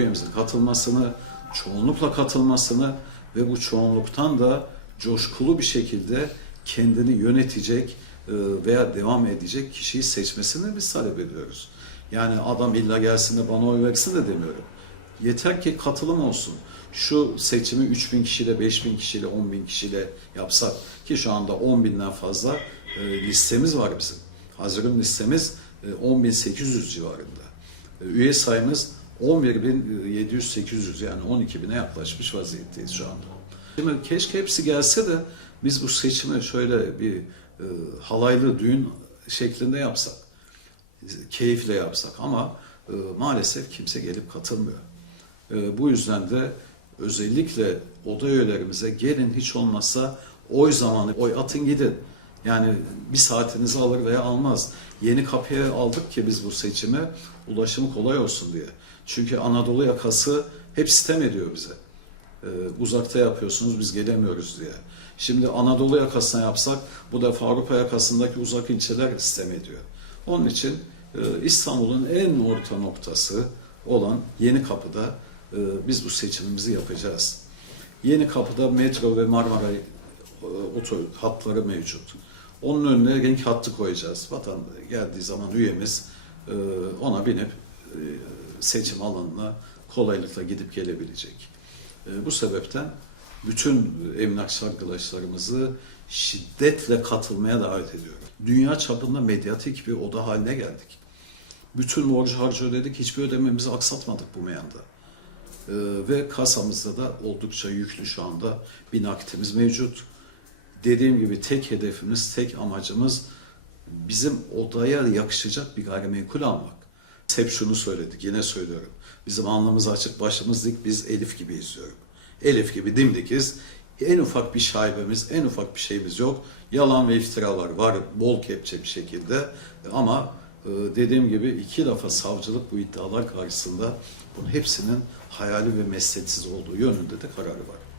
üyemizin katılmasını, çoğunlukla katılmasını ve bu çoğunluktan da coşkulu bir şekilde kendini yönetecek e, veya devam edecek kişiyi seçmesini biz talep ediyoruz. Yani adam illa gelsin de bana oy versin de demiyorum. Yeter ki katılım olsun. Şu seçimi 3000 kişiyle, 5000 kişiyle, 10 bin kişiyle yapsak ki şu anda 10 binden fazla e, listemiz var bizim. Hazırım listemiz e, 10.800 civarında. E, üye sayımız 11.700-800 yani 12 bine yaklaşmış vaziyetteyiz şu anda. Şimdi keşke hepsi gelse de biz bu seçimi şöyle bir e, halaylı düğün şeklinde yapsak. Keyifle yapsak ama e, maalesef kimse gelip katılmıyor. E, bu yüzden de özellikle oda üyelerimize gelin hiç olmazsa oy zamanı oy atın gidin. Yani bir saatinizi alır veya almaz. Yeni kapıya aldık ki biz bu seçime ulaşımı kolay olsun diye. Çünkü Anadolu yakası hep sitem ediyor bize. Ee, uzakta yapıyorsunuz biz gelemiyoruz diye. Şimdi Anadolu yakasına yapsak bu defa Avrupa yakasındaki uzak ilçeler sistem ediyor. Onun için e, İstanbul'un en orta noktası olan Yeni Kapı'da e, biz bu seçimimizi yapacağız. Yeni Kapı'da metro ve Marmara e, oto hatları mevcut. Onun önüne renk hattı koyacağız. Vatan geldiği zaman üyemiz e, ona binip e, seçim alanına kolaylıkla gidip gelebilecek. E, Bu sebepten bütün emlakçı arkadaşlarımızı şiddetle katılmaya davet ediyorum. Dünya çapında medyatik bir oda haline geldik. Bütün borcu harcı ödedik, hiçbir ödememizi aksatmadık bu meyanda. Ee, ve kasamızda da oldukça yüklü şu anda bir nakitimiz mevcut. Dediğim gibi tek hedefimiz, tek amacımız bizim odaya yakışacak bir gayrimenkul almak. Hep şunu söyledik, yine söylüyorum. Bizim alnımız açık, başımız dik, biz Elif gibi izliyorum. Elif gibi dimdikiz. En ufak bir şaibemiz, en ufak bir şeyimiz yok. Yalan ve iftiralar var, bol kepçe bir şekilde. Ama e, dediğim gibi iki defa savcılık bu iddialar karşısında bunun hepsinin hayali ve mesleksiz olduğu yönünde de kararı var.